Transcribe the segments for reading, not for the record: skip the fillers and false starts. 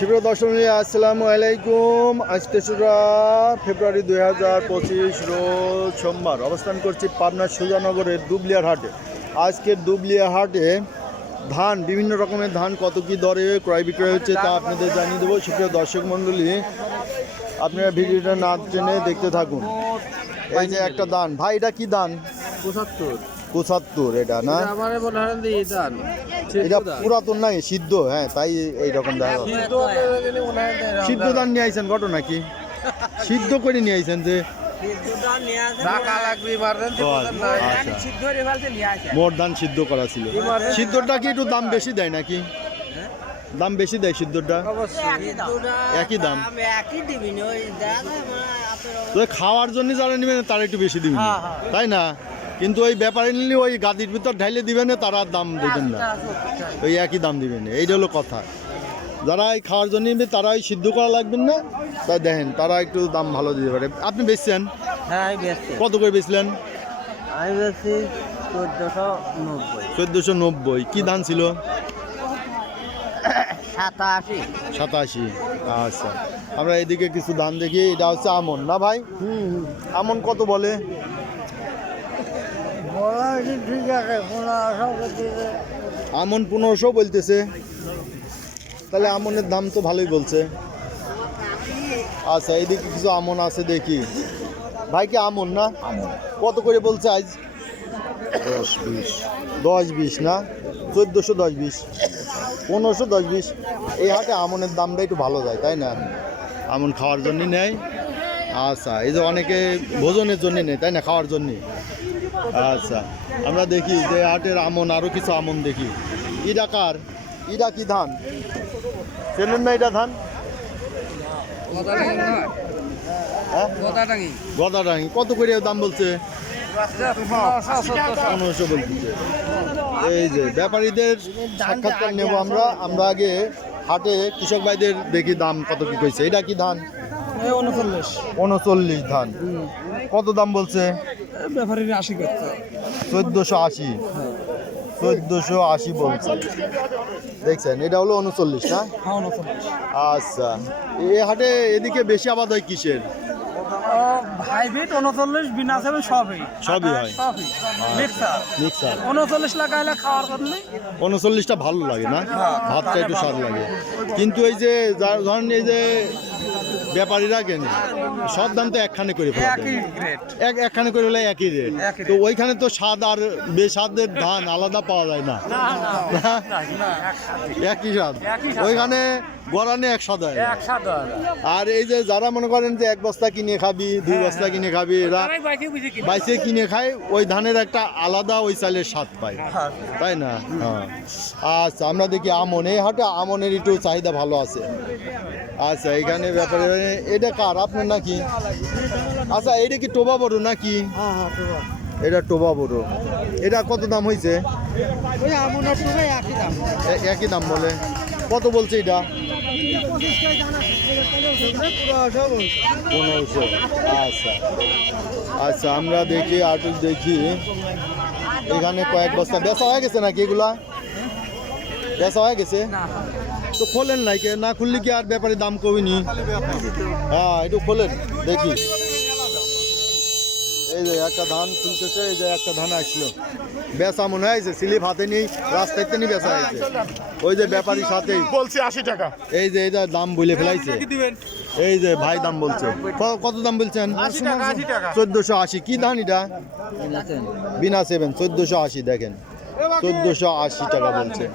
সুপ্রিয় দর্শক, আসসালামু আলাইকুম। আজ ৩রা ফেব্রুয়ারি 2025 রোজ সোমবার। অবস্থান করছি পাবনা সুজানগরের দুবলিয়ার হাটে। আজকের দুবলিয়া হাটে ধান, বিভিন্ন রকমের ধান কত কি দরে ক্রয় বিক্রয় হচ্ছে তা আপনাদের জানিয়ে দেবো। সুপ্রিয় দর্শক মণ্ডলী, আপনারা ভিডিওটা না টেনে দেখতে থাকুন। এই যে একটা ধান, ভাই এটা কি ধান? 75 এটা না? এটা পুরাতন নাই, সিদ্ধ। হ্যাঁ, তাই এইরকম দেখা সিদ্ধ ধান নিয়ে আইছেন ঘটনা কি? সিদ্ধ করে নিয়ে আইছেন যে মোট ধান সিদ্ধ করা ছিল। সিদ্ধটা কি একটু দাম বেশি দেয় নাকি? দাম বেশি দেয় সিদ্ধটা? একই দাম। খাওয়ার জন্য যারা নেবেন তারা একটু বেশি দিবেন, তাই না? কিন্তু ওই ব্যাপারে নিলে ওই গাদির ভিতর ঢাইলে দিবেন না, তারা দাম দেবেন না, ওই একই দাম দিবেন। এইটা হলো কথা। যারা এই খাওয়ার জন্য নেবে তারা ওই সিদ্ধ করা লাগবেন না, তাই দেখেন তারা একটু দাম ভালো দিতে পারে। আপনি বেচছেন? হ্যাঁ, কত করে বেচলেন? আমি বেচছি 1490। কি ধান ছিল? 87। আচ্ছা, আমরা এদিকে কিছু ধান দেখি। এটা হচ্ছে আমন না ভাই? আমন কত বলে? আমন 1500 বলতেছে। তাহলে আমনের দাম তো ভালোই বলছে। আচ্ছা, এইদিকে কিছু আমন আছে দেখি। ভাই কি আমন না? কত করে বলছে আজ? 10-20 না? 1400, 10-20, 1500, 10-20। এই হাটে আমনের দামটা একটু ভালো যায়, তাই না? আমন খাওয়ার জন্য নেয়। আচ্ছা, এই যে অনেকে ভোজনের জন্য নেয়, তাই না? খাওয়ার জন্যে। আচ্ছা, আমরা দেখি যে হাটের আমন, আরও কিছু আমন দেখি। ইটা কার? ইটা কি ধান? চেনেন না এটা ধান? গদাডাঙ্গি। কত করে দাম বলছে? 1500 বলতেছে। এই যে ব্যাপারীদের সাক্ষাৎকার নেব আমরা। আগে হাটে কৃষক ভাইদের দেখি দাম কত কি কইছে। এটা কি ধান? 39 ধান। কত দাম বলছে? 1480। 1480 বলছে। দেখছেন, এটা হলো 39 না? আচ্ছা, এই হাটে এদিকে বেশি আবাদ হয় কিসের? হাইব্রিড 39, বিনা 7 সবই হয়। মিক্সার 39 লাগাইলে খাওয়ার জন্য 39টা ভালো লাগে না? ভাতটা একটু স্বাদ লাগে। কিন্তু এই যে ধরেন এই যে ব্যাপারীরা কেনে সব দাম তো একখানে করে ফেলে, একখানে করে হলে একই রেট। তো ওইখানে তো স্বাদ আর বেস্বাদের ধান আলাদা পাওয়া যায় না, একই স্বাদ। ওইখানে গড়ানে এক স্বাদ হয়। আর এই যে যারা মনে করেন যে 1 বস্তা কিনে খাবি, 2 বস্তা কিনে খাবি, এরা বাইসে কিনে খায়, ওই ধানের একটা আলাদা ওই চালের স্বাদ পায়, তাই না? হ্যাঁ। আচ্ছা, আমরা দেখি আমন। এই হাটে আমনের একটু চাহিদা ভালো আছে। আচ্ছা, এখানে ব্যাপারে এটা কার? আপনার নাকি? আচ্ছা, এটা কি টোবা বড় নাকি? এটা টোবা বড়। এটা কত দাম হয়েছে? একই দাম বলে। কত বলছে এটা? 1500। আচ্ছা আচ্ছা, আমরা দেখি আটক দেখি। এখানে কয়েক বস্তা বেচা হয়ে গেছে নাকি? এগুলা বেচা হয়ে গেছে তো খোলেন নাই কে? না খুললে কি আর ব্যাপারে দাম কমিনি? হ্যাঁ, একটু খোলেন দেখি। এই যে একটা ধান খুলতেছে, এই যে একটা ধান আসলো। বেচা মনে হয়েছে, স্লিপ হাতে নেই, রাস্তাতে নিয়ে বেচা হয়েছে। ওই যে ব্যাপারীর সাথেই বলছি 80 টাকা। এই যে এটা দাম বলে ফেলাইছে। এই যে ভাই দাম বলছে। কত দাম বলছেন? 80 টাকা। 1480। কি ধান এটা? বিনা 7। 1480। দেখেন, 1480 টাকা বলছে।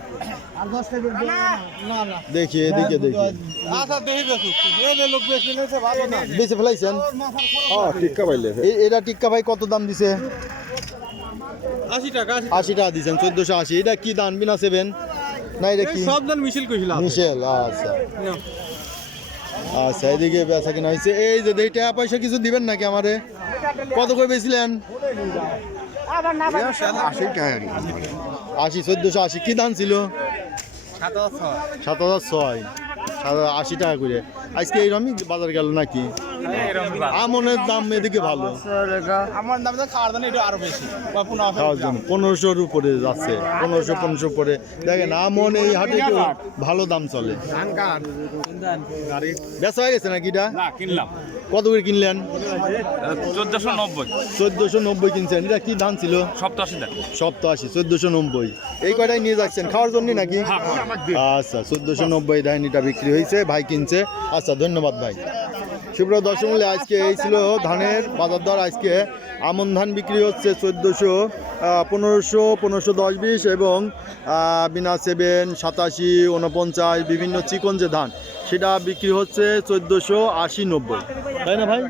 দেখি এদিকে দেখি। বেঁচে ফেলাইছেন? টিক্কা পাইলে। এটা টিক্কা ভাই কত দাম দিছে? 80 টাকা। 80 টাকা দিচ্ছেন। 1480। এটা কি ধান? বিনা 7 না? এটা কি? সব ধান মিছিল কইছিলাম। মিশেল। আচ্ছা আচ্ছা, এদিকে বেচা কিনা হয়েছে। এই যে এই টাকা পয়সা কিছু দিবেন নাকি আমারে? কত করে বেচলেন? 80 টাকা। 80। 1480। কি ধান ছিল? 7006। 7006। 80 টাকা করে। আজকে এইরকমই বাজার গেল নাকি? আমনের দাম এদিকে ভালো, আমার দাম তো খাওয়ার জন্য একটু আরো বেশি খাওয়ার জন্য 1500-র উপরে যাচ্ছে, 1500 পরে। দেখেন আমন এই হাটে একটু ভালো দাম চলে। বেচা হয়ে গেছে নাকি এটা? না কিনলাম কত করে কিনলেন? 1490 1490 কিনছেন। এটা কি ধান ছিল? 87 টাকা 87, 1490। এই কয়টাই নিয়ে যাচ্ছেন খাওয়ার জন্য নাকি? আচ্ছা, 1490 ধানটা বিক্রি হয়েছে, ভাই কিনছে। আচ্ছা, ধন্যবাদ ভাই। সুপ্রিয় দর্শক মূল্য, আজকে এই ছিল ধানের বাজার দর। আজকে আমন ধান বিক্রি হচ্ছে 1400, 1500, 1510-20 এবং বিনা 7, 87, 49 বিভিন্ন চিকন যে ধান সেটা বিক্রি হচ্ছে 1480-90, তাই না ভাই?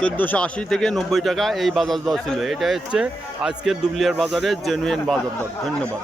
1480 থেকে 90 টাকা এই বাজার দর ছিল। এটা হচ্ছে আজকের দুবলিয়ার বাজারের জেনুইন বাজার দর। ধন্যবাদ।